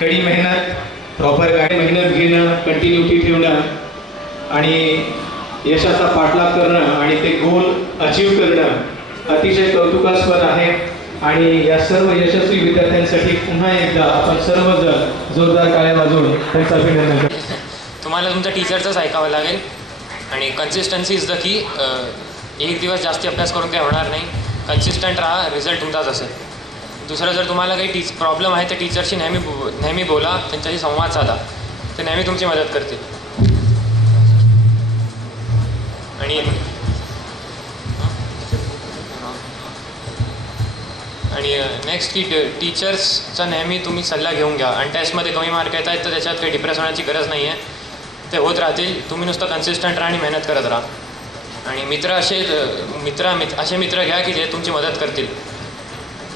कडी मेहनत, प्रॉपर मेहनत घेणं, कंटिन्युटी ठेवणं आणि यशाचा पाठलाग करणं आणि ते गोल अचीव करणं अतिशय कौतुकास्पद आहे. आणि या सर्व यशस्वी विद्यार्थ्यांसाठी पुन्हा एकदा आपण सर्वजण जोरदार टाळ्या वाजवून त्यांचं अभिनंदन करतो. तुम्हाला तुमच्या टीचरचंच ऐकावं लागेल आणि कन्सिस्टन्सी इज द की. एक दिवस जास्त अभ्यास करून काही होणार नाही. कन्सिस्टंट राहा, रिझल्ट तुमचाच असेल. दुसरं, जर तुम्हाला काही प्रॉब्लेम आहे तर टीचरशी नेहमी बोला, त्यांच्याशी संवाद साधा. ते नेहमी तुमची मदत करतील. आणि नेक्स्ट की टीचर्सचा नेहमी तुम्ही सल्ला घेऊन घ्या. आणि टेस्टमध्ये कमी मार्क येत आहेत तर त्याच्यात काही डिप्रेस होण्याची गरज नाही आहे. ते होत राहतील. तुम्ही नुसतं कन्सिस्टंट राहा आणि मेहनत करत राहा. आणि असे मित्र घ्या की जे तुमची मदत करतील.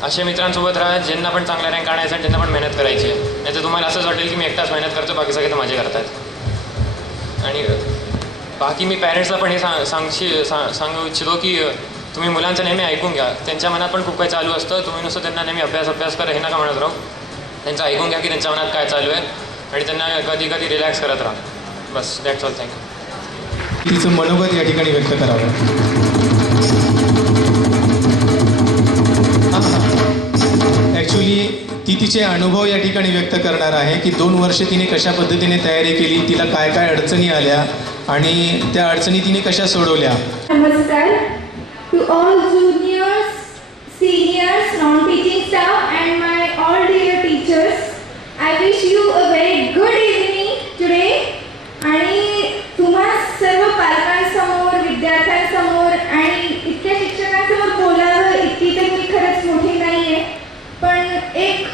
अशा मित्रांसोबत राहा ज्यांना पण चांगला रँक आणायचा आणि ज्यांना पण मेहनत करायची आहे. नाही तर तुम्हाला असंच वाटेल की मी एकटाच मेहनत करतो, बाकी सगळे तर मजे करतात. आणि बाकी मी पॅरेंट्सला पण हे सांगू इच्छितो की तुम्ही मुलांचं नेहमी ऐकून घ्या. त्यांच्या मनात पण खूप काही चालू असतं. तुम्ही नुसतं त्यांना नेहमी अभ्यास करा हे नका म्हणत राहू. त्यांचं ऐकून घ्या की त्यांच्या मनात काय चालू आहे आणि त्यांना कधी कधी रिलॅक्स करत राहा. बस, दॅट्स ऑल. थँक्यू. तिचं मनोगत या ठिकाणी व्यक्त करावं. ॲक्च्युली ती तिचे अनुभव या ठिकाणी व्यक्त करणार आहे की 2 वर्ष तिने कशा पद्धतीने तयारी केली, तिला काय काय अडचणी आल्या आणि त्या अडचणी तिने कशा सोडवल्या. नमस्कार to all juniors, seniors, non-teaching staff and my all dear teachers. I wish you a very good evening today. आणि तुम्हा सर्व पालकांसमोर, विद्यार्थ्यांसमोर आणि इतक्या शिक्षकांसमोर बोलावं इतकी तर मी खरंच मोठी नाही आहे. पण एक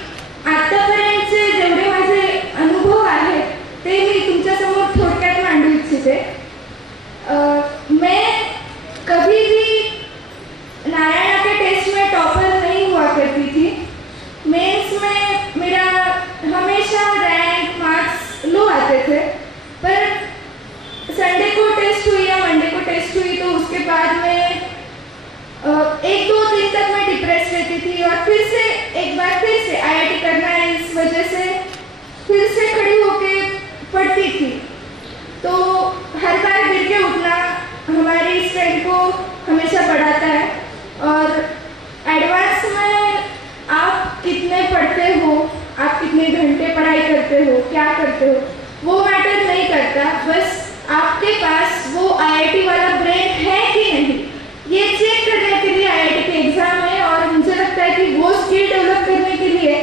आतापर्यंतचे जेवढे माझे अनुभव आहेत ते मी तुमच्यासमोर थोडक्यात मांडू इच्छिते. मैं कभी भी नारायणा के टेस्ट में टॉपर नहीं हुआ करती थी. मेंस में मेरा हमेशा रैंक मार्क्स लो आते थे. पर संडे को टेस्ट हुई या मंडे को टेस्ट हुई तो उसके बाद में 1-2 दिन तक मैं डिप्रेस रहती थी और फिर से एक बार फिर से IIT करना है इस वजह से फिर से खड़ी होके पढ़ती थी. तो हर बार गिर के उठना हमारी स्ट्रेंथ को हमेशा बढ़ाता है. और एडवांस में आप कितने पढ़ते हो, आप कितने घंटे पढ़ाई करते हो, क्या करते हो, वो मैटर नहीं करता. बस आपके पास वो IIT वाला ब्रेन है कि नहीं, ये चेक करने के लिए IIT के एग्ज़ाम है. और मुझे लगता है कि वो स्किल डेवलप करने के लिए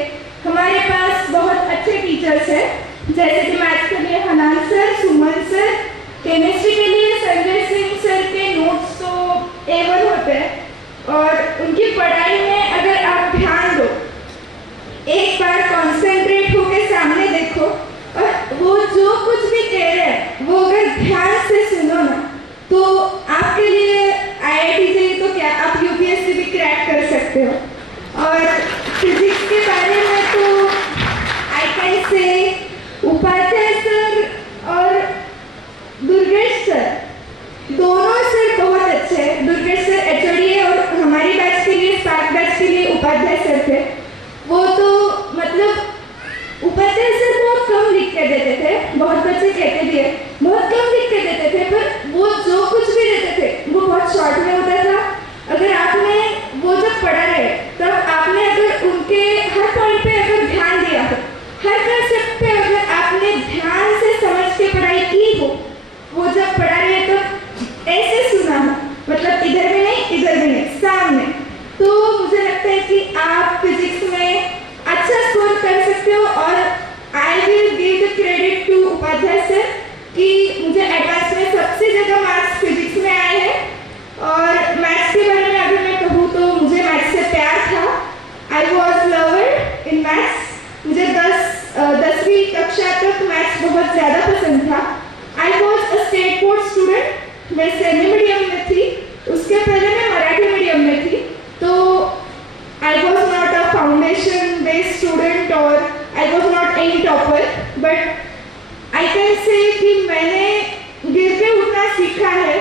हमारे पास बहुत अच्छे टीचर्स हैं. जैसे कि मैथ्स के लिए हनान सर, सुमन सर, केमिस्ट्री के लिए संजय सिंह सर के नोट्स तो A1 होते हैं. और उनकी पढ़ाई में अगर आप ध्यान दो, एक बार कॉन्सेंट्रेट होकर सामने देखो और वो जो कुछ भी कह रहे हैं वो अगर ध्यान से सुनो ना तो आपके लिए IIT से तो क्या आप UPSC भी क्रैक कर सकते हो. और फिजिक्स के बारे में तो आई कैन से उपाध्याय सर और दुर्गेश सर, दोनों सर बहुत अच्छे हैं. दुर्गेश सर HOD है और हमारी बैच के लिए, स्पार्क बैच के लिए उपाध्याय सर थे. वो तो मतलब उपाध्याय सर बहुत कम लिख के देते थे. बहुत बच्चे कहते भी है बहुत कम लिख के देते थे, पर वो जो कुछ भी देते थे वो बहुत शॉर्ट में होता था. अगर आपने वो जब पढ़ा है तब आपने अगर उनके हर पॉइंट पे अगर ध्यान दिया हो, हर कंसेप्ट पे अगर आपने ध्यान से समझ के पढ़ाई की हो, वो जब पढ़ा रहे तो ऐसे सुना हो, मतलब इधर भी नहीं सामने, तो मुझे लगता है कि आप फिजिक्स में अच्छा स्कोर कर सकते हो. और I will give the credit to Upadhyay sir कि मुझे एडवांस में सबसे ज़्यादा मार्क्स फिजिक्स में आए हैं. और मैथ्स के बारे में अगर मैं कहूँ तो मुझे मैथ्स से प्यार था. I was lover in maths. मुझे 10वीं कक्षा तक मैथ्स बहुत ज़्यादा पसंद था. I was a state board student. मैं सेमी मीडियम में थी, उसके पहले मैं मराठी मीडियम में थी. तो I was not a foundation based student और I was not any topper. But I can say कि मैंने गिर के उठना सीखा है.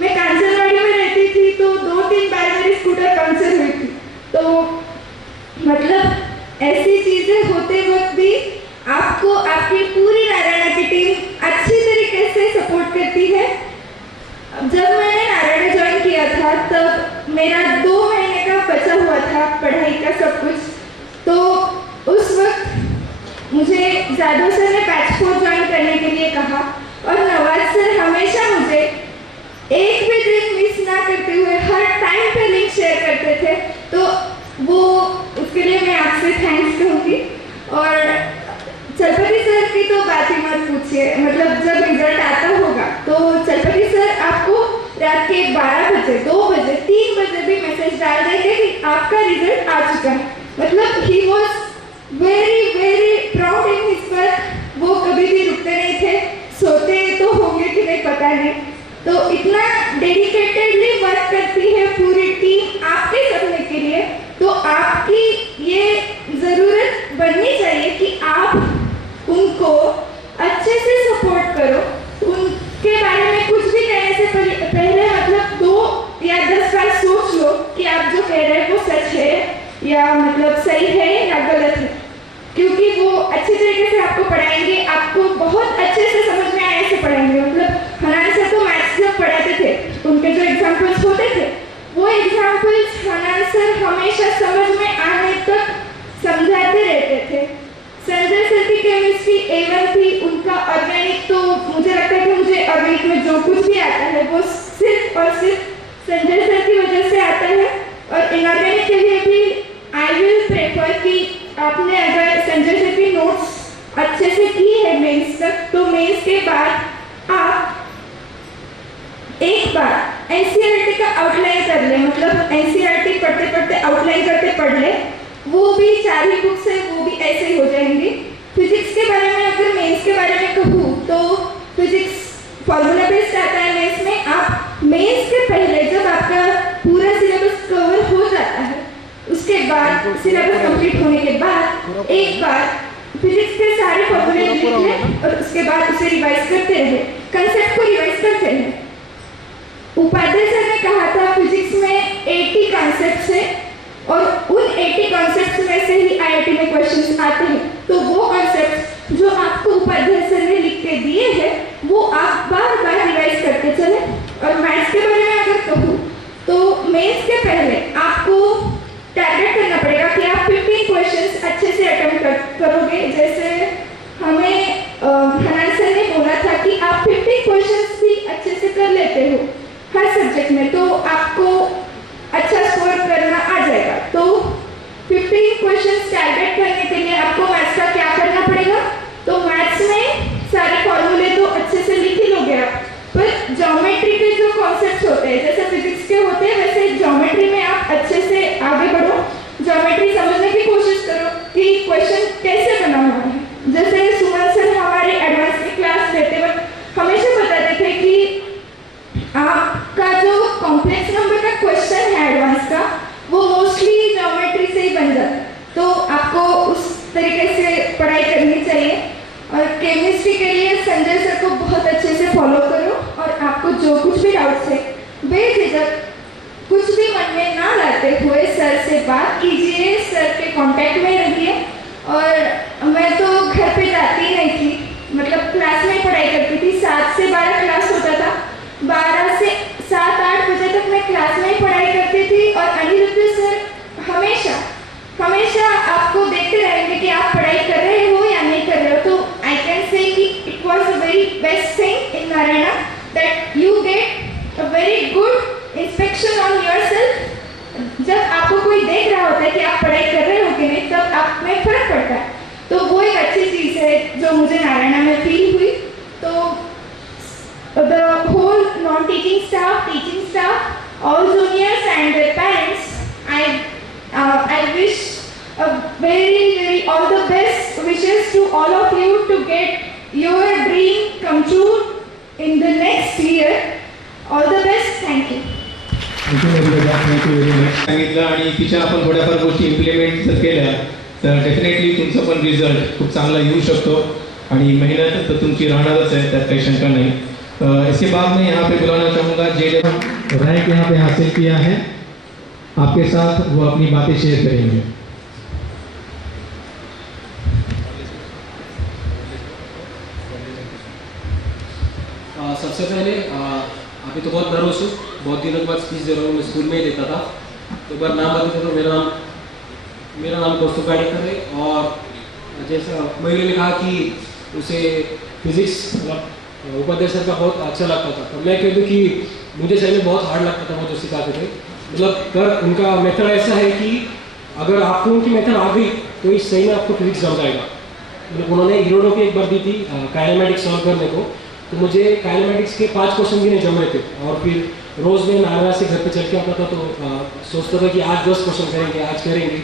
मैं कांचनवाड़ी में रहती थी तो 2-3 बार मेरी स्कूटर पंक्चर हुई थी. तो मतलब ऐसी चीज़ें होते वक्त भी आपको आपकी पूरी नारायणा की टीम अच्छी तरीके से सपोर्ट करती है। जब मैंने नारायणा ज्वाइन किया था तब मेरा 2 महीने का बचा हुआ था पढ़ाई का सब कुछ, तो उस वक्त मुझे जादव सर ने बैच 4 ज्वाइन करने के लिए कहा और नवाज सर हमेशा मुझे एक भी दिन मिस ना करते हुए हर टाइम पे लिंक शेयर करते थे, तो वो उसके लिए मैं आपसे थैंक्स कहूँगी। और चलपति सर की तो बात ही मत पूछिए, मतलब जब रिजल्ट आता होगा तो चलपति सर आपको रात के 12 बजे, 2 बजे, 3 बजे भी मैसेज डाल देंगे कि आपका रिजल्ट आ चुका है। मतलब he was very very proud in his work. वो कभी भी रुकते नहीं थे, सोते तो होंगे कि नहीं पता नहीं। तो इतना डेडिकेटेडली वर्क करती है पूरी टीम आपके सपने के लिए, तो आपकी ये ज़रूरत बननी चाहिए कि आप उनको अच्छे से सपोर्ट करो। उनके बारे में कुछ भी कहने से पहले मतलब 2 या 10 बार सोच लो कि आप जो कह रहे हैं वो सच है या मतलब सही है या गलत है, क्योंकि वो अच्छी तरीके से आपको पढ़ाएंगे, आपको बहुत अच्छे से समझ में आने से पढ़ाएंगे। मतलब हनान सर तो मैथ्स जब पढ़ाते थे, उनके जो एग्जाम्पल्स होते थे वो एग्जाम्पल्स हनान सर हमेशा समझ में आने तक समझाते रहते थे। संजय सर की केमिस्ट्री A1 थी, उनका ऑर्गेनिक तो मुझे लगता है कि मुझे ऑर्गेनिक में जो कुछ भी आता है वो सिर्फ और सिर्फ संजय सर की वजह से आता है। और इनऑर्गेनिक के लिए भी आई विल प्रेफर कि आपने अगर संजय सर की नोट्स अच्छे से की है मेंस तक, तो मेंस के बाद आप एक बार एनसीईआरटी का आउटलाइन कर ले। मतलब एनसीईआरटी पढ़ते पढ़ते आउटलाइन करते पढ़ ले, वो भी 4 ही बुक्स है, वो भी ऐसे ही हो जाएंगी। फिजिक्स के बारे में अगर मेंस के बारे में कहूँ तो फिजिक्स फॉर्मूला बेस्ड आता है मेंस में। आप मेंस के पहले जब आपका पूरा सिलेबस कवर हो जाता है, उसके बाद सिलेबस कंप्लीट होने के बाद एक बार फिजिक्स के सारे फॉर्मूले लिख लें और उसके बाद उसे रिवाइज करते रहे, कंसेप्ट को रिवाइज करते रहे। उपाध्याय सर ने कहा था फिजिक्स में 80 कॉन्सेप्ट्स है और उन 80 कॉन्सेप्ट्स में से ही आईआईटी में क्वेश्चंस आते हैं, तो वो कॉन्सेप्ट्स जो आपको उपाध्याय सर ने लिख के दिए हैं वो आप बार बार रिवाइज करते चले। और मैथ्स के बारे में अगर कहूँ तो मेंस के पहले आपको टारगेट करना पड़ेगा कि आप 15 क्वेश्चंस अच्छे से अटेम्प्ट करोगे। जैसे हमें हनान सर ने बोला था कि आप 50 क्वेश्चंस भी अच्छे से कर लेते हो हर सब्जेक्ट में, तो आपको अच्छा स्कोर करना आ जाएगा। तो 15 क्वेश्चंस टारगेट करने के लिए आपको मैथ्स का क्या करना पड़ेगा, तो मैथ्स में सारे फॉर्मूले तो अच्छे से लिख ही लोगे आप, पर ज्योमेट्री के जो कॉन्सेप्ट्स होते हैं जैसे फिजिक्स के होते हैं, वैसे ज्योमेट्री में आप अच्छे से आगे बढ़ो, ज्योमेट्री समझने की कोशिश करो कि क्वेश्चन कैसे बना हुआ है। जैसे सुमन सर हमारे एडवांस की क्लास लेते वक्त हमेशा बताते थे कि आपका जो कॉम्प्लेक्स नंबर का क्वेश्चन है एडवांस का, वो मोस्टली ज्योमेट्री से ही बन जाता है, तो आपको उस तरीके से पढ़ाई करनी चाहिए। और केमिस्ट्री के लिए संजय सर को बहुत अच्छे से फॉलो करो और आपको जो कुछ भी डाउट्स है बेझिझक कुछ भी मन में ना लाते हुए सर से बात कीजिए, सर के कांटेक्ट में रहिए। और मैं तो घर पे जाती नहीं थी, मतलब क्लास में पढ़ाई करती थी। 7 से 12 क्लास होता था, 12 से 7-8 बजे तक मैं क्लास में ही पढ़ाई करती थी। और अनिरुद्ध सर हमेशा हमेशा आपको देखते रहेंगे कि आप पढ़ाई कर रहे हो या नहीं कर रहे हो। तो आई कैन से कि it was a very best thing in Narayana that you get a very good inspection on yourself. जब आपको कोई देख रहा होता है कि आप पढ़ाई कर रहे हो कि नहीं, तब आप में फर्क पड़ता है। तो वो एक अच्छी चीज़ है जो मुझे नारायणा में फील हुई। तो the whole non-teaching staff, teaching staff, all juniors and their parents, I wish a very all the best wishes to all of you to get your dream come true in the next year. All the best. Thank you. सांगितलं आणि तिच्या आपण थोड्याफार गोष्टी implement जर केल्या तर definitely तुमचा पण रिझल्ट खूप चांगला येऊ शकतो आणि मेहनत तर तुमची राहणारच आहे, त्यात काही शंका नाही। इसके बाद मैं यहाँ पे बुलाना चाहूँगा जे रैंक यहाँ पे हासिल किया है, आपके साथ वो अपनी बातें शेयर करेंगे। सबसे पहले अभी तो बहुत नर्वस हूँ, बहुत दिनों के बाद स्पीच दे रहा हूँ। मैं स्कूल में ही देता था, तो एक बार नाम बताते तो मेरा नाम कौस्तुभ गाड़ीकर है। और जैसा मयूर ने कहा कि उसे फिजिक्स उपाध्याय सर का बहुत अच्छा लगता था, तो मैं कह दूँ कि मुझे सही में बहुत हार्ड लगता था वो जो सिखाते थे। मतलब पर उनका मेथड ऐसा है कि अगर आपको उनकी मेथड आ गई तो इस सही में आपको फिजिक्स जम जाएगा। मतलब उन्होंने हीरोडो की एक बार दी थी काइनेमेटिक्स सॉल्व करने को, तो मुझे काइनेमेटिक्स के 5 क्वेश्चन भी नहीं जम रहे थे। और फिर रोज़ मैं नारायण से घर पे चल के आता था, तो सोचता था कि आज 10 क्वेश्चन करेंगे, आज करेंगे,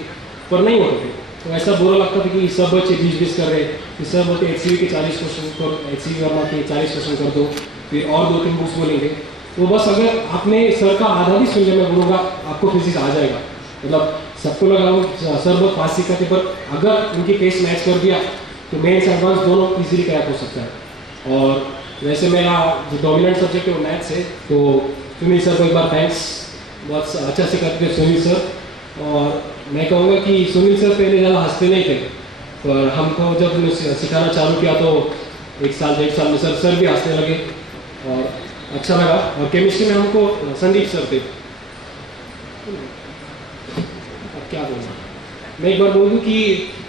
पर नहीं होते थे। तो ऐसा बुरा लगता था कि सब बच्चे 20-20 कर रहे, कि सब बोलते HCV के 40 क्वेश्चन कर, HCV वर्मा के 40 क्वेश्चन कर दो, फिर और 2-3 बुक्स बोलेंगे। तो बस अगर आपने सर का आधा भी सुन लिया, मैं बोलूँगा आपको फिजिक्स आ जाएगा। मतलब सबको लगा वो सर बहुत फास्ट सिखाते, पर अगर उनकी पेस मैच कर दिया तो मेन्स एडवांस दोनों इजीली क्रैक हो सकता है। और वैसे मेरा जो डोमिनेंट सब्जेक्ट है वो मैथ्स है, तो सुनील सर को एक बार थैंक्स, बहुत अच्छा से करते थे सुनील सर। और मैं कहूँगा कि सुनील सर पहले ज़्यादा हंसते नहीं थे, पर हमको जब उन्हें सिखाना चालू किया तो 1 साल 1.5 साल में सर भी हंसने लगे और अच्छा लगा। और केमिस्ट्री में हमको संदीप सर थे। अब क्या बोलूँ, मैं एक बार बोल दूँ कि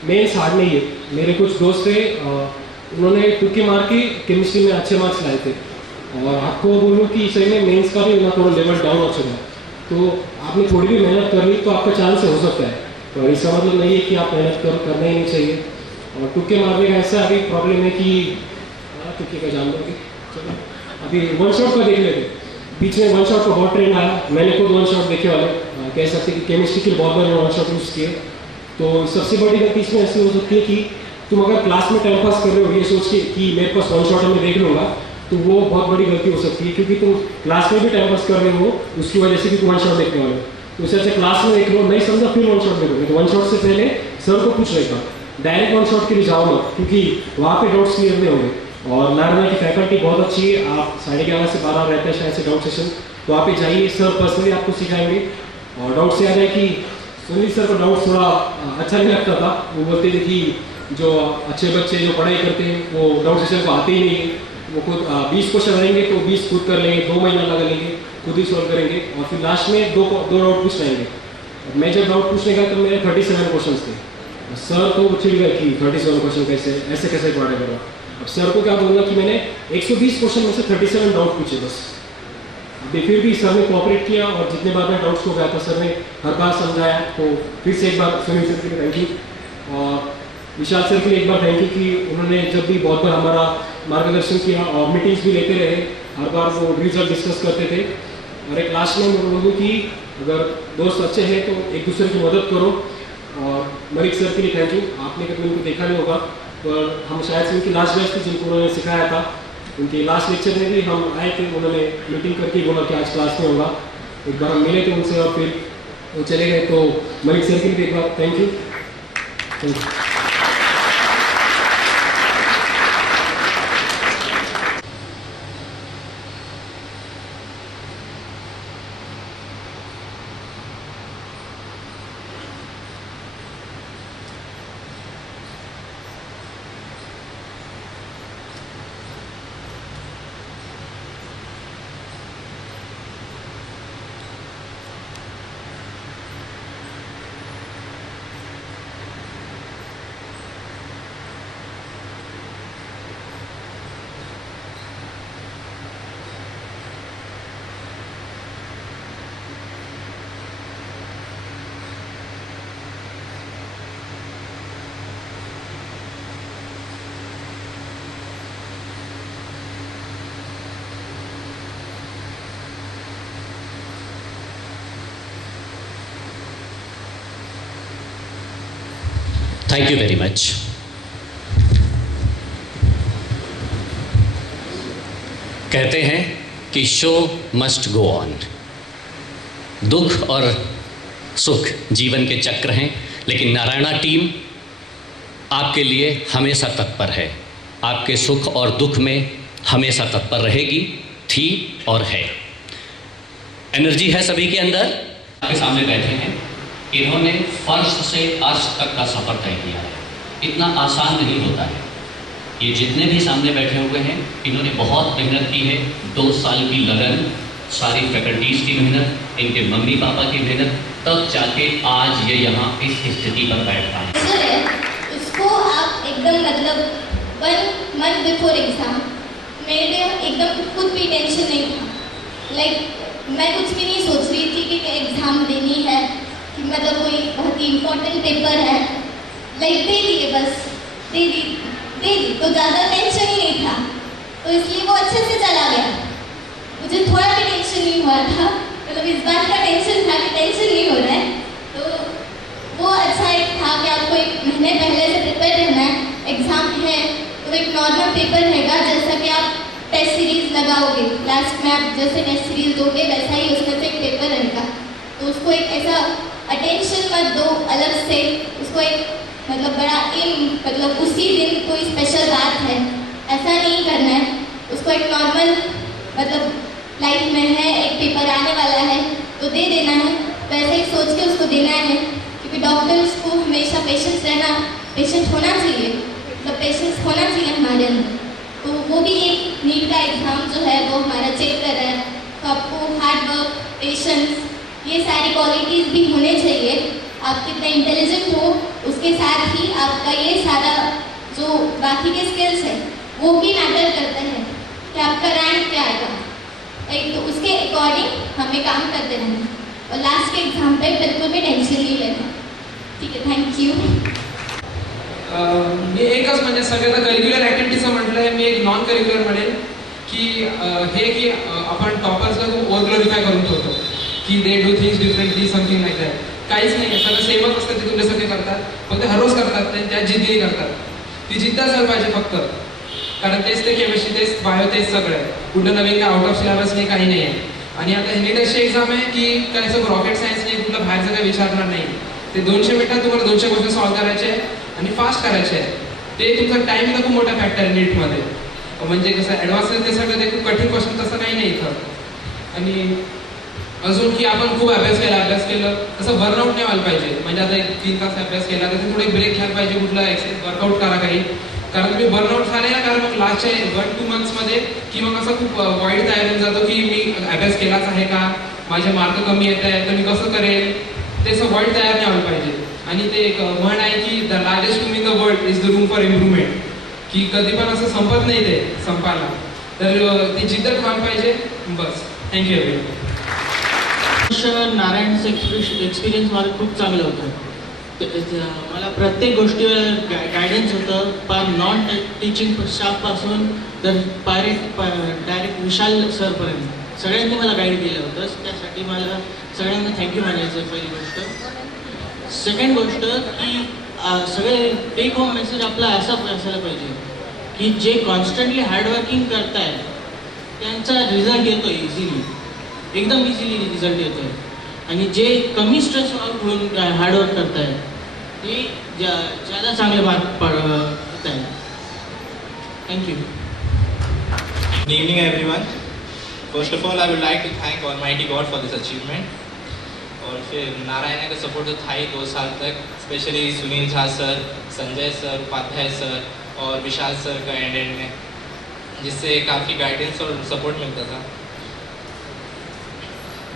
मेन्स हार्ड नहीं है। मेरे कुछ दोस्त थे, उन्होंने तुक्के मार के केमिस्ट्री में अच्छे मार्क्स लाए थे, और आपको बोलूँ कि सही में मेंस का भी उनका थोड़ा लेवल डाउन हो चुका है। तो आपने थोड़ी भी मेहनत कर ली तो आपका चांस हो सकता है, तो इसका मतलब नहीं है कि आप मेहनत करना ही नहीं चाहिए। और तुक्के मारने का ऐसा अभी प्रॉब्लम है कि तुक्के का जान लोगे। चलो अभी वन शॉट का देख लेते। बीच में वन शॉट का बहुत ट्रेंड आया, मैंने खुद वन शॉट देखे वाले कह सकते कि केमिस्ट्री के बहुत बार वन शॉट यूज़ किए। तो सबसे बड़ी गलती इसमें ऐसी हो सकती है कि तुम अगर क्लास में टाइम पास कर रहे हो ये सोच के कि मेरे पास वन शॉट है मैं देख लूँगा, तो वो बहुत बड़ी गलती हो सकती है, क्योंकि तुम क्लास में भी टाइम पास कर रहे हो उसकी वजह से कि तुम वन शॉट देखने वाले हो। तो उससे अच्छा क्लास में देख लो, नहीं समझा फिर वन शॉट देखोगे, तो वन शॉट से पहले सर को पूछ लेगा, डायरेक्ट वन शॉट के लिए जाओ मत, क्योंकि वहाँ पे डाउट्स क्लियर नहीं होंगे। और नारायण की फैकल्टी बहुत अच्छी है, आप 11:30 से 12 रहता है शायद से डाउट सेशन, तो आप पे जाइए, सर पर्सनली आपको सिखाएंगे। और डाउट से आ जाए कि सुनील सर को डाउट थोड़ा अच्छा नहीं लगता था, वो बोलते थे कि जो अच्छे बच्चे जो पढ़ाई करते हैं वो डाउट सेशन को आते ही नहीं है, वो खुद 20 क्वेश्चन रहेंगे तो 20 खुद कर लेंगे, 2 महीना लगा लेंगे, खुद ही सॉल्व करेंगे, और फिर लास्ट में दो डाउट पूछ लेंगे। मैं जब डाउट पूछने का तो मेरे 37 क्वेश्चन थे, सर तो चिढ़ गए कि 37 क्वेश्चन कैसे पढ़ाई कर रहा। अब सर को क्या बोलूँगा कि मैंने 120 क्वेश्चन में से 37 डाउट पूछे बस। अभी फिर भी सर ने कोऑपरेट किया, और जितने बार मैं डाउट्स को गया था सर ने हर बार समझाया। तो फिर से एक बार सुनील सर के लिए थैंक यू, और विशाल सर के लिए एक बार थैंक यू कि उन्होंने जब भी बहुत बार हमारा मार्गदर्शन किया और मीटिंग्स भी लेते रहे, हर बार वो रिजल्ट डिस्कस करते थे। और एक लास्ट में मैं बोलूँ कि अगर दोस्त अच्छे हैं तो एक दूसरे की मदद करो। और मलिक सर के लिए थैंक यू, आपने कभी उनको देखा नहीं होगा, पर हम शायद से उनकी लास्ट बैच थी जिनको उन्होंने सिखाया था, उनके लास्ट लेक्चर में भी हम आए थे, उन्होंने मीटिंग करके बोला कि आज क्लास में होगा। एक बार हम मिले थे उनसे और फिर वो चले गए, तो मलिक सर के लिए एक बार thank you. Thank you very much. कहते हैं कि शो मस्ट गो ऑन। दुख और सुख जीवन के चक्र हैं, लेकिन नारायणा टीम आपके लिए हमेशा तत्पर है, आपके सुख और दुख में हमेशा तत्पर रहेगी, थी और है। एनर्जी है सभी के अंदर। आपके सामने बैठे हैं, इन्होंने फर्श से अर्श तक का सफ़र तय किया है। इतना आसान नहीं होता है। ये जितने भी सामने बैठे हुए हैं, इन्होंने बहुत मेहनत की है, 2 साल की लगन, सारी फैकल्टीज़ की मेहनत, इनके मम्मी पापा की मेहनत, तब जाके आज ये यहाँ इस स्थिति पर बैठ रहा है। सर है उसको आप एकदम मतलब 1 मंथ बिफोर एग्ज़ाम मेरे लिए एकदम खुद भी टेंशन नहीं था। लाइक मैं कुछ भी नहीं सोच रही थी कि एग्ज़ाम देनी है, कि मतलब कोई बहुत ही इम्पोर्टेंट पेपर है। लाइक दे दिए, बस दे दी तो ज़्यादा टेंशन ही नहीं था, तो इसलिए वो अच्छे से चला गया। मुझे थोड़ा भी टेंशन नहीं हुआ था, मतलब इस बात का टेंशन था कि टेंशन नहीं हो रहा है। तो वो अच्छा एक था कि आपको 1 महीने पहले से प्रिपेयर रहना है। एग्ज़ाम है तो एक नॉर्मल पेपर रहेगा, जैसा कि आप टेस्ट सीरीज़ लगाओगे, लास्ट में आप जैसे टेस्ट सीरीज़ दोगे वैसा ही उसमें से एक पेपर रहेगा। तो उसको एक ऐसा अटेंशन मत दो अलग से, उसको एक मतलब बड़ा मतलब उसी दिन कोई स्पेशल बात है ऐसा नहीं करना है। उसको एक नॉर्मल मतलब लाइफ में है, एक पेपर आने वाला है तो दे देना है, वैसे ही सोच के उसको देना है। क्योंकि डॉक्टर्स को हमेशा पेशेंट होना चाहिए, मतलब पेशेंस होना चाहिए हमारे अंदर। तो वो भी एक नीट का एग्ज़ाम जो है वो हमारा चेक कर रहा है। तो आपको हार्ड वर्क, पेशेंस, ये सारी क्वालिटीज़ भी होने चाहिए। आप कितने इंटेलिजेंट हो उसके साथ ही आपका ये सारा जो बाकी के स्किल्स है वो भी मैटर करते हैं कि आपका रैंक क्या आएगा। एक तो उसके अकॉर्डिंग हमें काम करते रहना और लास्ट के एग्जाम पे बिल्कुल भी टेंशन नहीं लेना। ठीक है, थँक यू। मी एकच म्हणजे सगळ्यांना करिक्युलर ॲक्टिव्हिटीचं म्हटलं आहे, मी एक नॉन करिक्युलर म्हणेन की हे की आपण टॉपर्सला खूप ओव्हर ग्लोरिफाय करून ठेवतो की they do things differently something like that. काहीच नाही आहे, सगळं सेमच असतं ते तुमच्यासाठी करतात, फक्त हर रोज करतात ते, त्या जिद्दीने करतात. ती जिद्द असायला पाहिजे फक्त, कारण तेच ते केमिस्ट्री, तेच बायो, तेच सगळं आहे. कुठं नवीन काय आउट ऑफ सिलेबस नाही, काही नाही आहे. आणि आता नीट अशी एक्झाम आहे की काय सगळं रॉकेट सायन्स नाही, कुठलं बाहेरचं काही विचारणार नाही. ते 200 मिनिटात तुम्हाला 200 क्वेश्चन सॉल्व्ह करायचे आहे आणि फास्ट करायचे आहे. ते तुमचा टाईमचा खूप मोठा फॅक्टर आहे नीटमध्ये. म्हणजे कसं ॲडव्हान्स ते सगळं ते खूप कठीण क्वेश्चन तसं काही नाही इथं. आणि अजून की आपण खूप अभ्यास केलं तसं बर्नआउट नाही व्हायला पाहिजे. म्हणजे आता 3 तास अभ्यास केला तर थोडे ब्रेक घ्यायला पाहिजे, कुठला एक्सरसाइज वर्कआउट करा काही. कारण तुम्ही बर्नआउट झाले ना, कारण मग लास्टच्या 1-2 मंथ्समध्ये की मग असं खूप वाईट तयार होऊन जातो की मी अभ्यास केलाच आहे का, माझे मार्क कमी येत आहेत तर मी कसं करेल, ते असं वाईट तयार नाही व्हायला पाहिजे. आणि ते एक म्हण आहे की the largest room in the world is the room for improvement, की कधी पण असं संपत नाही ते संपायला, तर ती जिद्द ठेवायला पाहिजे. बस, थँक्यू एव्हरीवन. नारायणचं एक्सपिरियन्स मला खूप चांगलं होतं. मला प्रत्येक गोष्टीवर गायडन्स होतं, पार नॉन टीचिंग स्टाफपासून तर डायरेक्ट विशाल सरपर्यंत सगळ्यांनी मला गाईड केलं होतं. त्यासाठी मला सगळ्यांना थँक्यू म्हणायचं पहिली गोष्ट. सेकंड गोष्ट की सगळे टेक होम मेसेज आपला असा असायला पाहिजे की जे कॉन्स्टंटली हार्डवर्किंग करताय त्यांचा रिझल्ट येतो इझिली, एकदम इझिली रिझल्ट येतो आहे. आणि जे कमी स्ट्रेस घेऊन हार्डवर्क करत आहेत ते ज्यादा चांगले मार्क पडत आहेत. Thank you. Good evening everyone. First of all I would like to thank Almighty God for this achievement. और फिर नारायण का सपोर्ट तो था ही 2 साल तक, specially Sunil Jha sir, Sanjay sir, Upadhyay sir और विशाल सर का एंड में, जिससे काफ़ी गाइडेंस और सपोर्ट मिलता था.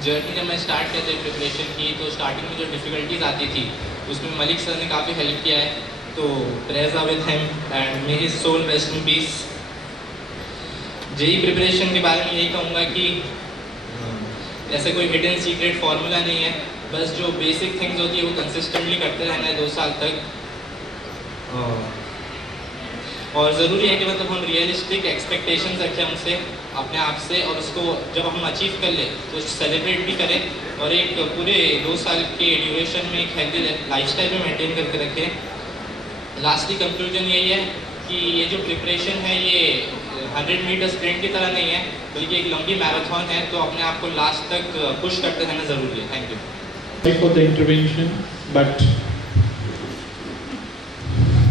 जर्नी जब मैं स्टार्ट करते प्रिपरेशन की तो स्टार्टिंग में जो डिफ़िकल्टीज आती थी उसमें मलिक सर ने काफ़ी हेल्प किया है, तो prayers are with him and may his soul rest in peace. JEE preparation के बारे में यही कहूँगा कि ऐसे कोई हिडन सीक्रेट फार्मूला नहीं है, बस जो बेसिक थिंग्स होती है वो कंसिस्टेंटली करते रहना है 2 साल तक. और ज़रूरी है कि मतलब हम रियलिस्टिक एक्सपेक्टेशंस रखें हमसे, अपने आप से, और उसको जब हम अचीव कर लें तो सेलिब्रेट भी करें और एक पूरे 2 साल के ड्यूरेशन में एक हेल्दी लाइफस्टाइल भी मेंटेन करके रखें. लास्टली कंक्लूजन यही है कि ये जो प्रिपरेशन है ये 100 मीटर स्प्रिंट की तरह नहीं है, बल्कि एक लंबी मैराथन है, तो अपने आप को लास्ट तक पुश करते रहना ज़रूरी है. Thank you for the intervention, but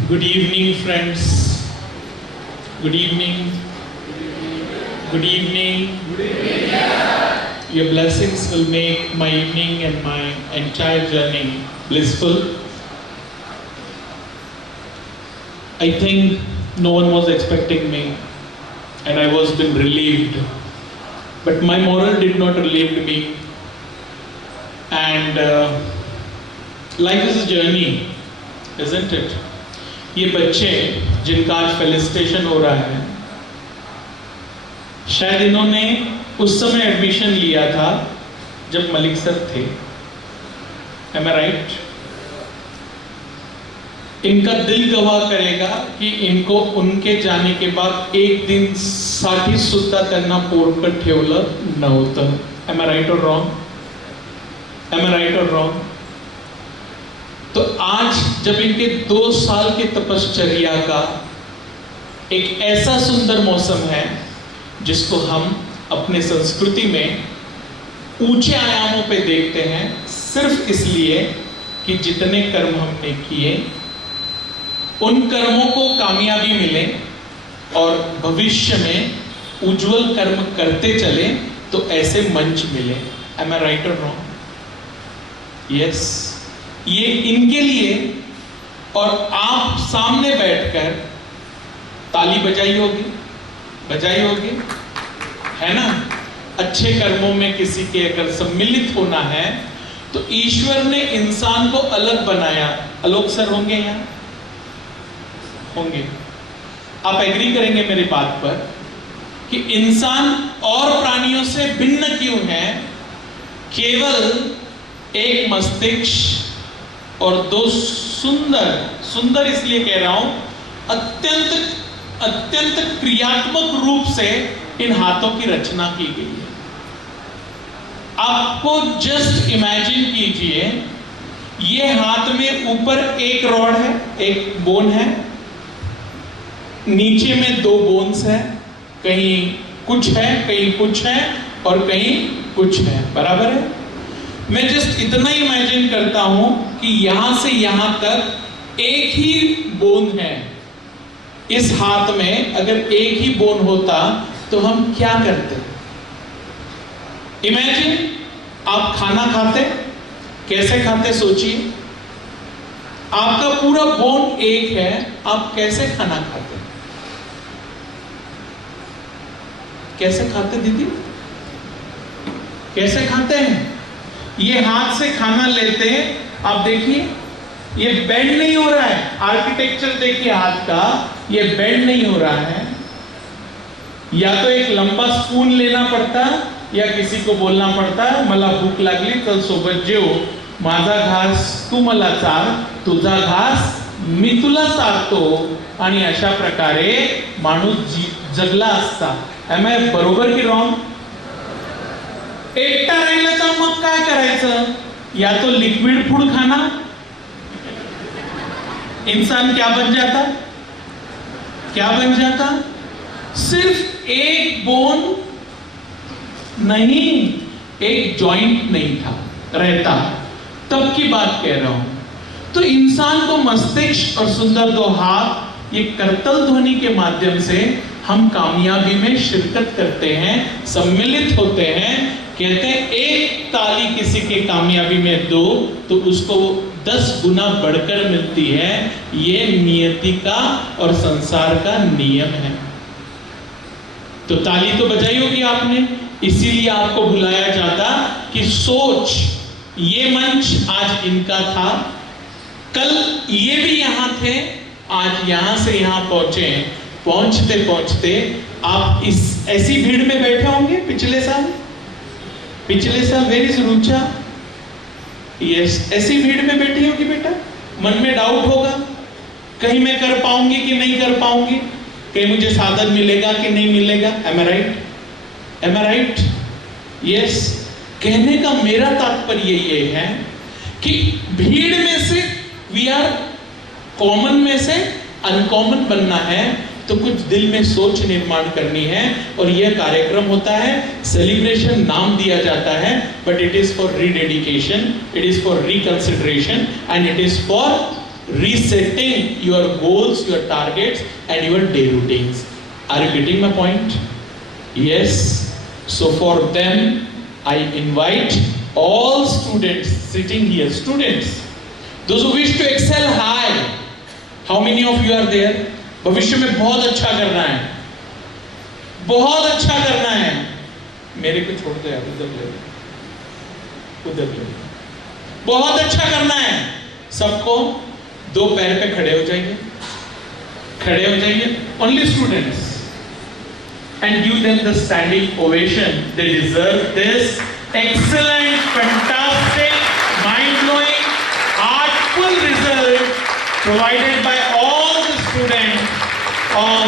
good evening friends, good evening, good evening. Your blessings will make my evening and my entire journey blissful. I think no one was expecting me, and I was been relieved. But my moral did not relieve me. And life is a journey, isn't it? ये बच्चे जिनका आज felicitation हो रहा है, शायद इन्होंने उस समय एडमिशन लिया था जब मलिक सर थे. Am I right? इनका दिल गवाह करेगा कि इनको उनके जाने के बाद एक दिन साठी सुद्धा त्यांना पोरकं ठेवलं नव्हतं. Am I right or wrong? Am I right or wrong? तो आज जब इनके 2 साल के तपश्चर्या का एक ऐसा सुंदर मौसम है जिसको हम अपने संस्कृति में ऊंचे आयामों पे देखते हैं, सिर्फ इसलिए कि जितने कर्म हमने किए उन कर्मों को कामयाबी मिले और भविष्य में उज्जवल कर्म करते चले तो ऐसे मंच मिले. Am I right or wrong? Yes. ये इनके लिए, और आप सामने बैठकर ताली बजाई होगी, है ना? अच्छे कर्मों में किसी के अगर सम्मिलित होना है तो ईश्वर ने इंसान को अलग बनाया. आलोक सर होंगे यहाँ? होंगे. आप एग्री करेंगे मेरी बात पर कि इंसान और प्राणियों से भिन्न क्यों है? केवल एक मस्तिष्क और 2 सुंदर इसलिए कह रहा हूं, अत्यंत क्रियात्मक रूप से इन हाथों की रचना की गई है. आपको जस्ट इमेजिन कीजिए, ये हाथ में ऊपर एक रॉड है, एक बोन है, नीचे में 2 बोन्स है, कहीं कुछ है, कहीं कुछ है और कहीं कुछ है. बराबर है? मैं जस्ट इतना इमेजिन करता हूं कि यहां से यहां तक एक ही बोन है. इस हाथ में अगर एक ही बोन होता तो हम क्या करते? इमेजिन आप खाना खाते, कैसे खाते सोचिए. आपका पूरा बोन एक है, आप कैसे खाना खाते? कैसे खाते दीदी? कैसे खाते हैं? ये हाथ से खाना लेते हैं. आप देखिए ये बेंड नहीं हो रहा है. आर्किटेक्चर देखिए हाथ का, ये बेंड नहीं हो रहा है. या तो एक लंबा स्पून लेना पड़ता या किसी को बोलना पड़ता, मला भूक लागली तर सोबत जेव, माझा घास तू मला चार, तुझा घास मी तुला चारतो, आणि अशा प्रकारे माणूस जगला असता. एम आय बरोबर की रॉंग? एकटा राहिलं तर मग काय करायचं? या तो लिक्विड फूड खाना, इंसान क्या बन जाता? क्या बन जाता? सिर्फ एक बोन नहीं, एक जॉइंट नहीं था रहता, तब की बात कह रहा हूं. तो इंसान को मस्तिष्क और सुंदर 2 हाथ, ये करतल ध्वनि के माध्यम से हम कामयाबी में शिरकत करते हैं, सम्मिलित होते हैं. कहते हैं एक ताली किसी के कामयाबी में 2 तो उसको 10 गुना बढ़कर मिलती है. ये नियति का और संसार का नियम है. तो ताली तो बजाई होगी आपने, इसीलिए आपको बुलाया जाता कि सोच, ये मंच आज इनका था, कल ये भी यहां थे, आज यहां से यहां पहुंचे. पहुंचते पहुंचते आप इस ऐसी भीड़ में बैठे होंगे. पिछले साल वेर इज रुचा? यस, ऐसी भीड़ में बैठी होगी बेटा. मन में डाउट होगा, कहीं मैं कर पाऊंगी कि नहीं कर पाऊंगी, कहीं मुझे साधन मिलेगा कि नहीं मिलेगा. एम आई राइट? एम आई राइट? यस. कहने का मेरा तात्पर्य ये है कि भीड़ में से वी आर कॉमन में से अनकॉमन बनना है तो कुछ दिल में सोच निर्माण करनी है. और यह कार्यक्रम होता है, सेलिब्रेशन नाम दिया जाता है, but it is for rededication, it is for reconsideration and it is for resetting your goals, your targets and your day routines. Are you getting my point? Yes. So for them I invite all students sitting here, students, those who wish to excel high. How many of you are there? भविष्य में बहुत अच्छा करना है, बहुत अच्छा करना है। मेरे को छोड़ दो यार, उधर ले लो, उधर ले लो। बहुत अच्छा करना है। सबको 2 पैर पे खड़े हो जाइए, खड़े हो जाइए। Only students, and give them the standing ovation. They deserve this excellent, fantastic, mind-blowing, artful result provided by all the students of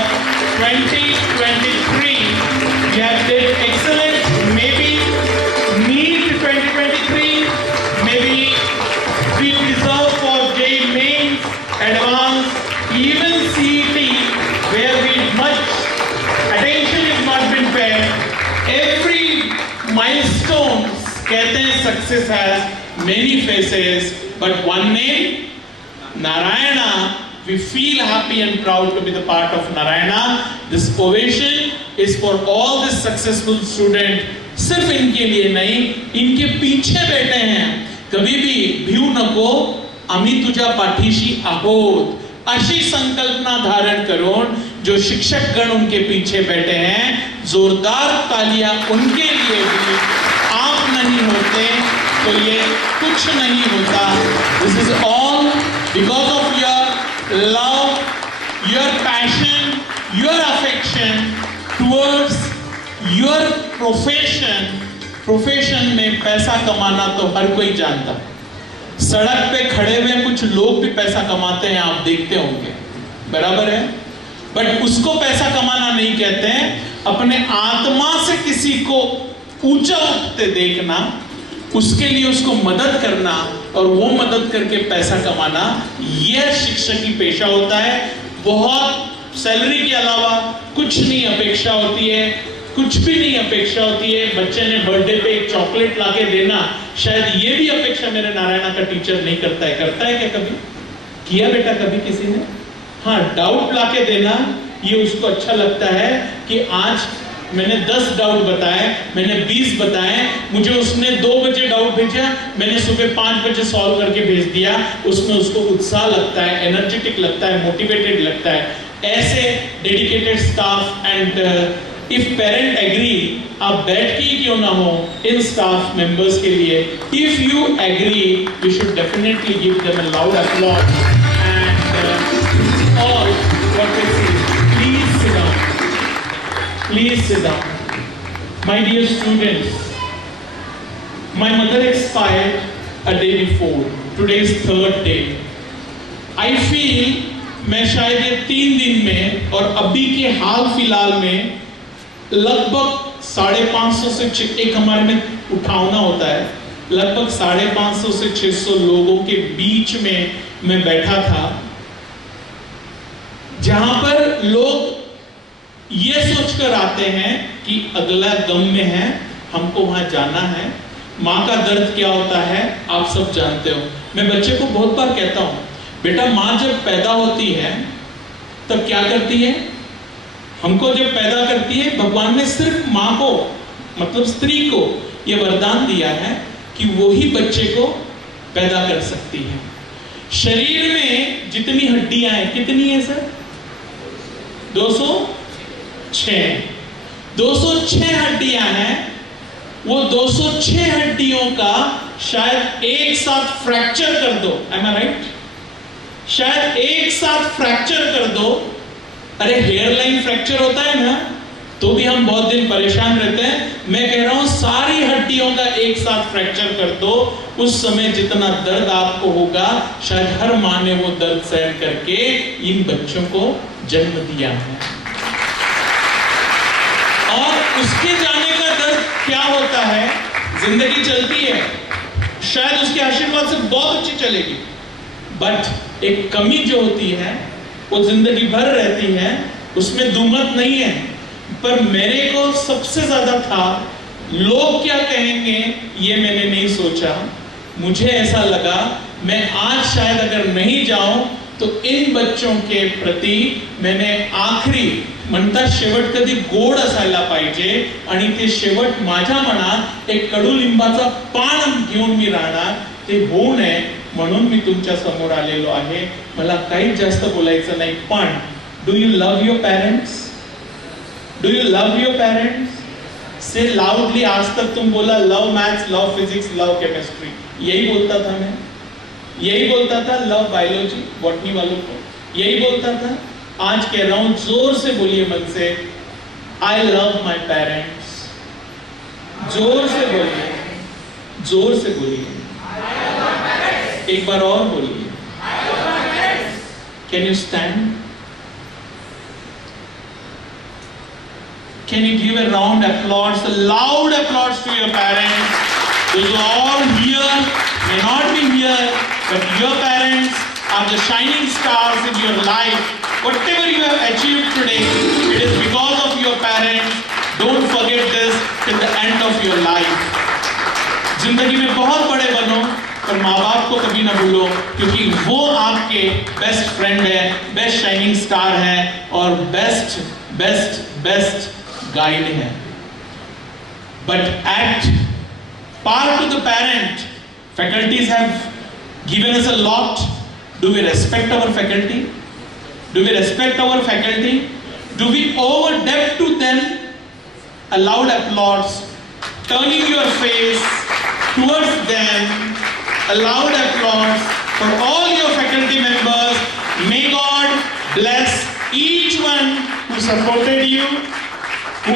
2023. You have did excellent. Maybe NEET 2023, maybe we deserve for JEE Mains, Advanced, even CET, where we much attention is not been paid. Every milestone, कहते हैं success has many faces, but one name, Narayana. We feel happy and proud to be the part of Narayana. This ovation is for all the successful students. सिर्फ इनके लिए नहीं, इनके पीछे बैठे हैं. कभी भी भिऊ नको, आम्ही तुझ्या पाठीशी आहोत अशी संकल्पना धारण करून जो शिक्षक गण उनके पीछे बैठे हैं, जोरदार तालियां उनके लिए भी. आप नहीं होते तो ये कुछ नहीं होता. This is all because of your love, your passion, your affection towards your profession. Profession में पैसा कमाना तो हर कोई जानता. सड़क पे खड़े हुए कुछ लोग भी पैसा कमाते हैं, आप देखते होंगे, बराबर है. बट उसको पैसा कमाना नहीं कहते हैं. अपने आत्मा से किसी को ऊंचा उठते देखना, उसके लिए उसको मदद करना और वो मदद करके पैसा कमाना, यह शिक्षक की पेशा होता है. बहुत सैलरी के अलावा कुछ नहीं अपेक्षा होती है, कुछ भी नहीं अपेक्षा होती है. बच्चे ने बर्थडे पे एक चॉकलेट लाके देना, शायद ये भी अपेक्षा मेरे नारायणा का टीचर नहीं करता है. करता है क्या कभी? किया बेटा कभी किसी ने? हाँ, डाउट लाके देना, ये उसको अच्छा लगता है कि आज मैंने 10 डाउट बताए, मैंने 20 बताए, मुझे उसने 2 बजे डाउट भेजा, मैंने सुबह 5 बजे सॉल्व करके भेज दिया. उसमें उसको उत्साह लगता है, एनर्जेटिक लगता है, मोटिवेटेड लगता है. ऐसे dedicated staff and if parent agree, आप बैठ के क्यों ना हो इन स्टाफ मेंबर्स के लिए. If you agree, we should definitely give them a loud applause and all what they say. Please sit down, please sit down. My dear students, my mother expired a day before. Today is 3rd day. I feel मैं शायद ये 3 दिन में और अभी के हाल फिलहाल में लगभग 550 से एक हमारे में उठावना होता है, लगभग 550 से 600 लोगों के बीच में मैं बैठा था, जहां पर लोग ये सोचकर आते हैं कि अगला गम में है, हमको वहां जाना है. माँ का दर्द क्या होता है आप सब जानते हो. मैं बच्चे को बहुत बार कहता हूं, बेटा माँ जब पैदा होती है तब क्या करती है? हमको जब पैदा करती है, भगवान ने सिर्फ माँ को, मतलब स्त्री को, ये वरदान दिया है कि वो ही बच्चे को पैदा कर सकती है. शरीर में जितनी हड्डियां हैं, कितनी है सर? 206 हड्डियां हैं. वो 206 हड्डियों का शायद एक साथ फ्रैक्चर कर दो, एम आई राइट? शायद एक साथ फ्रैक्चर कर दो. अरे हेयर लाइन फ्रैक्चर होता है ना, तो भी हम बहुत दिन परेशान रहते हैं. मैं कह रहा हूं सारी हड्डियों का एक साथ फ्रैक्चर कर दो, उस समय जितना दर्द आपको होगा, शायद हर माँ ने वो दर्द सहन करके इन बच्चों को जन्म दिया है. और उसके जाने का दर्द क्या होता है? जिंदगी चलती है, शायद उसके आशीर्वाद से बहुत अच्छी चलेगी, बट एक कमी जो होती है वो जिंदगी भर रहती है, उसमें दुमत नहीं है. पर मेरे को सबसे ज्यादा था, लोग क्या कहेंगे ये मैंने नहीं सोचा. मुझे ऐसा लगा मैं आज शायद अगर नहीं जाऊं तो इन बच्चों के प्रति मैंने आखरी म्हणता शेवट कधी गोड असायला पाहिजे, आणि ते शेवट माझ्या मनात एक कडुलिंबाचा पान घेऊन मी राहणार, ते होऊ नये म्हणून मी तुमच्या समोर आलेलो आहे. मला काही जास्त बोलायचं नाही, पण Do you love your parents? Do you love your parents? Say loudly. आज तक तुम बोला love maths, love physics, love chemistry. यही बोलता था मैं. यही बोलता था love biology, botany वालों को. यही बोलता था. आज कह रहा हूँ, जोर से बोलिए मन से, I love my parents. जोर से बोलिए. जोर से बोलिए. एक बार और बोलिए. Can you stand? Can you give a round applause, a loud applause to your parents? Those who are all here may not be here, but your parents are the shining stars in your life. Whatever you have achieved today, it is because of your parents. Don't forget this till the end of your life. जिंदगी में बहुत बड़े बनो, पर माँ बाप को कभी ना भूलो, क्योंकि वो आपके बेस्ट फ्रेंड है, बेस्ट शाइनिंग स्टार है और बेस्ट बेस्ट बेस्ट गाइड है. But at par to the parent, faculties have given us a lot. Do we respect our faculty? Do we respect our faculty? Do we owe a debt to them? A loud applause, turning your face towards them. A loud applause for all your faculty members. May God bless each one who supported you, who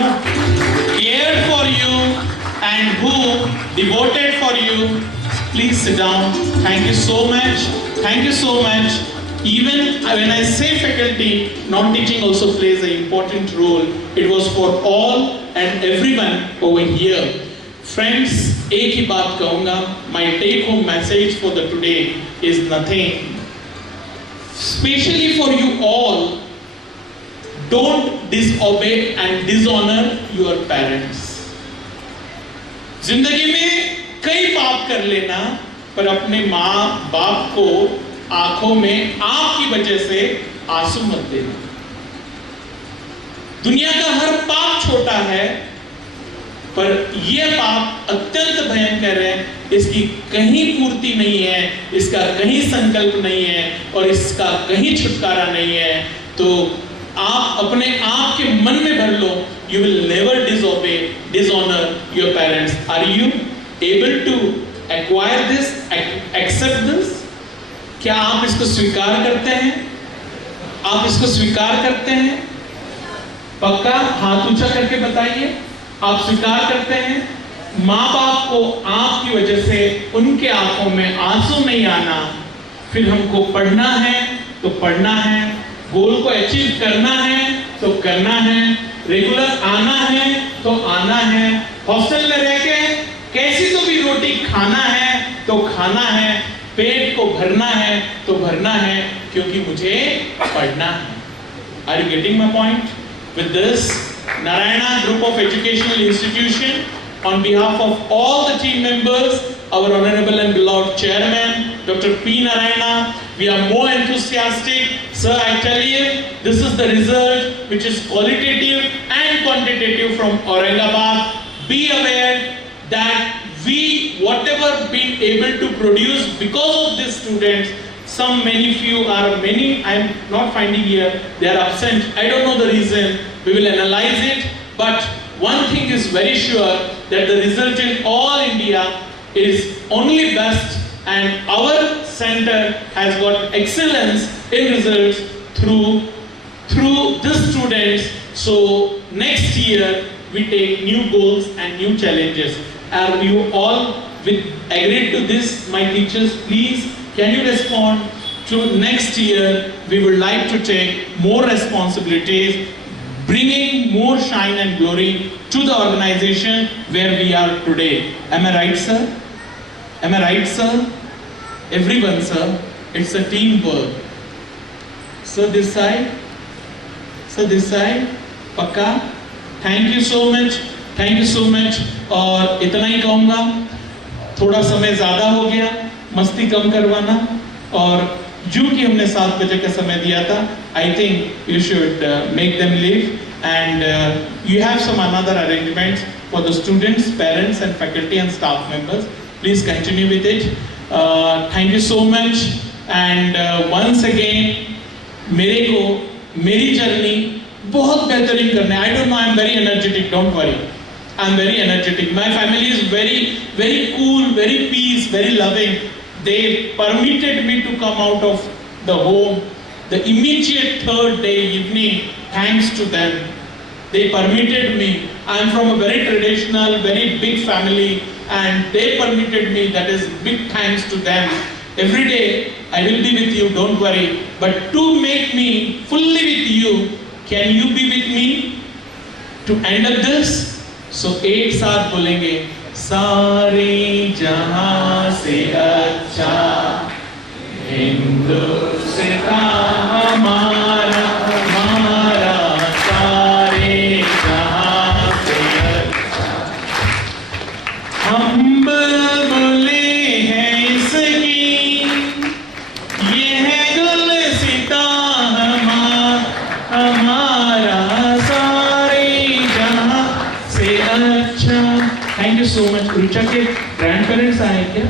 cared for you, and who devoted for you. Please sit down. Thank you so much. Thank you so much. Even when I say faculty, non-teaching also plays an important role. It was for all and everyone over here. Friends, एक ही बात कहूँगा. My take-home message for the today is nothing. Especially for you all, don't disobey and dishonor your parents. जिंदगी में कई पाप कर लेना, पर अपने माँ बाप को आंखों में आपकी वजह से आंसू मत देना. दुनिया का हर पाप छोटा है, पर यह पाप अत्यंत भयंकर है. इसकी कहीं पूर्ति नहीं है, इसका कहीं संकल्प नहीं है और इसका कहीं छुटकारा नहीं है. तो आप अपने आप के मन में भर लो, you will never disobey, dishonor your parents. Are you able to acquire this, accept this? क्या आप इसको स्वीकार करते हैं? आप इसको स्वीकार करते हैं? पक्का हाथ ऊंचा करके बताइए. आप स्वीकार करते हैं? माँ बाप को आपकी वजह से उनके आंखों में आंसू नहीं आना. फिर हमको पढ़ना है तो पढ़ना है, गोल को अचीव करना है तो करना है, रेगुलर आना है तो आना है, हॉस्टल में रह के कैसी तो भी रोटी खाना है तो खाना है, पेट को भरना है तो भरना है, क्योंकि मुझे पढ़ना है. Are you getting my point? With this, Narayana Group of Educational Institution, on behalf of all the team members, our Honorable and beloved Chairman, Dr. P. Narayana, we are more enthusiastic. Sir, I tell you, this is the result which is qualitative and quantitative from Aurangabad. Be aware that we, whatever been able to produce because of these students, some, many, few are many, I am not finding here, they are absent. I don't know the reason, we will analyze it. But one thing is very sure, that the result in all India is only best, and our center has got excellence in results through the students. So next year we take new goals and new challenges. Are you all agreed to this, my teachers? Please, can you respond to next year? We would like to take more responsibilities, bringing more shine and glory to the organization where we are today. Am I right, sir? Am I right, sir? Everyone, sir. It's a teamwork. So this side. So this side. Pakka. Thank you so much. Thank you so much. और इतना ही कहूँगा. थोड़ा समय ज़्यादा हो गया. मस्ती कम करवाना. और जो कि हमने 7 बजे का समय दिया था, I think you should make them leave, and you have some another arrangements for the students, parents and faculty and staff members. Please continue with it. Thank you so much, and once again मेरे को मेरी journey बहुत बेहतरीन करने। I don't know, I am very energetic, don't worry, I am very energetic. My family is very very cool, very peace, very loving. They permitted me to come out of the home the immediate third day evening, thanks to them. They permitted me. I am from a very traditional, very big family, and they permitted me. That is big thanks to them. Every day I will be with you, don't worry. But to make me fully with you, can you be with me to end up this? So एक साथ बोलेंगे, सारे जहां से अच्छा हिंदुस्तान हमारा, हमारा सारे जहां से अच्छा। हम बुलबुले हैं इसकी, ये है गुलसिता हमारा सारे जहां से अच्छा। Thank you so much. Richa के ग्रैंड पेरेंट्स आए क्या?